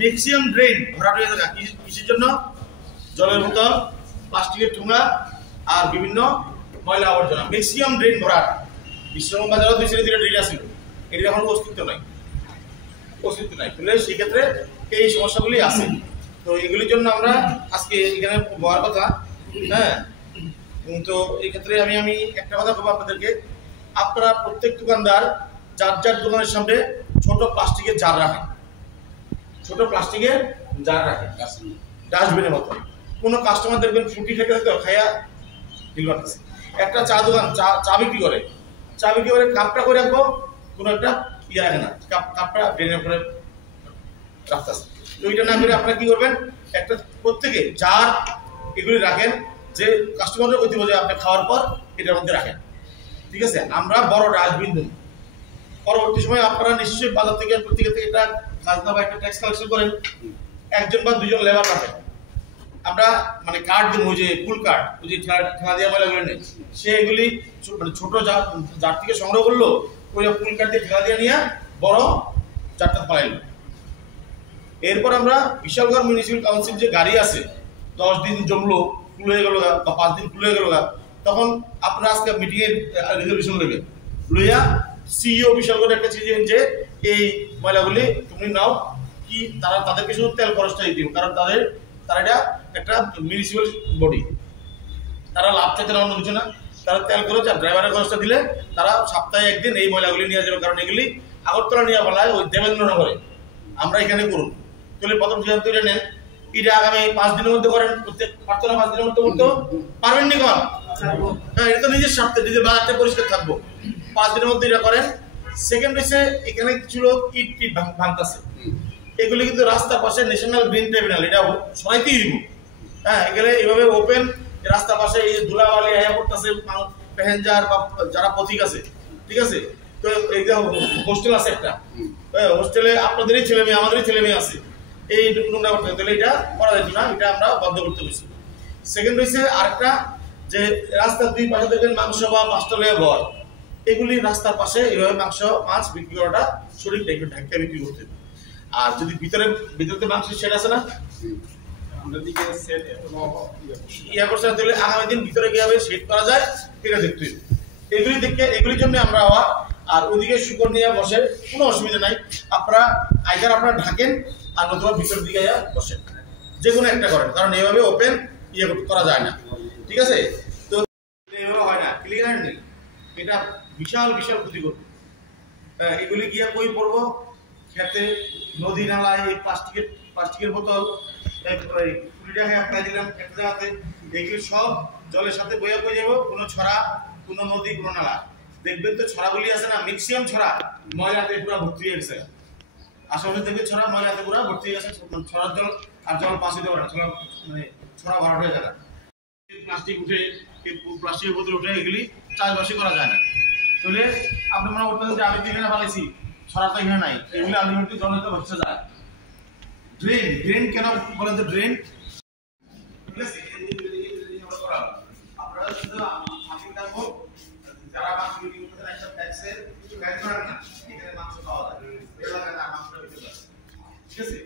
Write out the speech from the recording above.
Maximum drain ভরাট হয়ে থাকে কিসের জন্য? জলের বোতল, প্লাস্টিকের ঠোঙা আর বিভিন্ন ময়লা আবর্জনা। ম্যাক্সিমাম ড্রেন ভরাট। বিশ্রাম বাজারও 2-3 ড্রেন আছে, এটি এখন অস্তিত্ব নাই, ফলে সেই ক্ষেত্রে এই সমস্যাগুলি আছে। তো এগুলির জন্য আমরা আজকে এখানে বলার কথা। হ্যাঁ, তো এই ক্ষেত্রে আমি একটা কথা বলবো আপনাদেরকে, আপনারা প্রত্যেক দোকানদার যার যার দোকানের সামনে ছোট প্লাস্টিকের জার রাখেন, ডাস্টবিনের মতো। কোনো কাস্টমার দেখবেন ফুটি খেতে হয়তো খাইয়া ফিল করতেছে। একটা চা দোকান চা বিক্রি করে কাপটা করে রাখবো, কোনো একটা ইয়ে রাখে না, কাপটা ড্রেনের করে রাখতেছে। তো এটা না করে আপনারা কি করবেন, একটা প্রত্যেকে জার এগুলি রাখেন, যে কাস্টমারের অতি বোঝে আপনি খাওয়ার পর এটার মধ্যে রাখেন। ঠিক আছে, আমরা বড় ডাস্টবিন দেব। পরবর্তী সময় আপনারা নিশ্চয়ই বাজার থেকে প্রত্যেকে এটা খাজনা বা একটা ট্যাক্স কালেকশন করেন, 1 বা 2 লেবার রাখেন। আমরা মানে কার্ড দেবো, ওই যে ফুল কার্ড, ওই যে ঠেলা দেওয়া ময়লাগুলো নেই, সেগুলি মানে ছোট জার থেকে সংগ্রহ করলো, ওই ফুল কার্ড দিয়ে ঠেলা দিয়ে নিয়ে বড় জারটা ফেলাইল। এরপর আমরা বিশালগড় মিউনিসিপ্যাল কাউন্সিল যে গাড়ি আছে, 10 দিন জমলো, ফুল হয়ে গেল বা 5 দিন ফুল হয়ে গেল, তখন আপনারা আজকে মিটিংয়ে রিজলিউশন নেবে, লইয়া সিইও বিশালগড় একটা চিঠি যে এই ময়লাগুলি তুমি নাও, কি তারা তাদেরকে শুধু তেল খরচটা দিও, কারণ তারা এটা একটা মিউনিসিপ্যাল বডি, তারা লাভ চাইতে না, অন্য কিছু না। তারা তেল খরচ আর ড্রাইভারের খরচটা দিলে তারা সপ্তাহে 1 দিন এই ময়লাগুলি নিয়ে যাবে, কারণ এগুলি আগরতলা নিয়ে বলায় ওই দেবেন্দ্রনগরে, আমরা এখানে করুন। তাহলে প্রথম সিদ্ধান্ত এটা নেন, এটা আগামী 5 দিনের মধ্যে করেন। প্রত্যেক পারতলা 5 দিনের মধ্যে করতে পারবেন নি? কর, হ্যাঁ, এটা তো নিজের স্বার্থে, নিজের বাজারটা পরিষ্কার থাকবো। 5 দিনের মধ্যে এটা করেন। সেকেন্ড হচ্ছে, এখানে কিছু লোক ইট ভাঙতেছে, এগুলি কিন্তু রাস্তার পাশে ন্যাশনাল গ্রিন ট্রাইব্যুনাল, এটা সরাইতেই দিব। হ্যাঁ, এগুলো এইভাবে ওপেন রাস্তার পাশে এই ধুলাবালি আয়া পড়তেছে প্যাসেঞ্জার বা যারা পথিক আছে। ঠিক আছে, তো এই যে হোস্টেল আছে একটা, হোস্টেলে আপনাদেরই ছেলে মেয়ে আমাদেরই ছেলে মেয়ে আছে, এই নোংরা করতে, তাহলে এটা করা যেত না, এটা আমরা বন্ধ করতে বলছি। সেকেন্ড হচ্ছে আরেকটা, যে রাস্তার 2 পাশে দেখবেন মাংস বা মাছতলিয়া ঘর, এগুলি রাস্তার পাশে এইভাবে মাছ বিক্রি করাটা সঠিক ঢাকা বিক্রি করতে। আর যদি ভিতরে মাংস সেট আছে না, আগামী দিন ভিতরে কিভাবে সেট করা যায় এটা দেখতে। এগুলির জন্য আমরা আর ওইদিকে শুকর নিয়ে বসে, কোনো অসুবিধা নাই। আপনারা আপনারা ঢাকেন আর নতুবা ভিতরের দিকে বসেন, যে কোনো একটা করেন, কারণ এইভাবে ওপেন করা যায় না। ঠিক আছে, তো এইভাবে হয় না, ক্লিয়ার নেই, এটা বিশাল ক্ষতি করবে। এগুলি গিয়ে কই পড়বো? খেতে, নদী নালায়, এই প্লাস্টিকের বোতল, দিলাম একটা জায়গাতে, এগুলি সব জলের সাথে বয়ে যাবো। কোনো ছড়া, কোনো নদী, কোনো নালা, দেখবেন তো ছড়াগুলি আছে না, ম্যাক্সিমাম ছড়া ময়লাতে পুরো ভর্তি হয়ে গেছে। আশেপাশে দেখবেন ছড়া ময়লাতে পুরো ভর্তি হয়ে গেছে, ছড়ার জল আর জল পাশে দেওয়া না, মানে ছড়া ভরাট হয়ে যায় না। প্লাস্টিকের বোতল উঠে এগুলি চাষবাসই করা যায় না। তাহলে আপনি মনে করতেন যে আমি তো এখানে পালাইছি, ছড়া তো এখানে নাই, এগুলি আলটিমেটলি জলের তো ভেসে যায়। ড্রেন কেন বলেন তো? ড্রেন আপনারা শুধু যারা মাছ বিক্রি করতেছেন, একটা ট্যাক্সের ব্যাংক করেন না, এখানে মাংস পাওয়া যায়, এলাকায় না মাংসটা বেশি যায়। ঠিক আছে।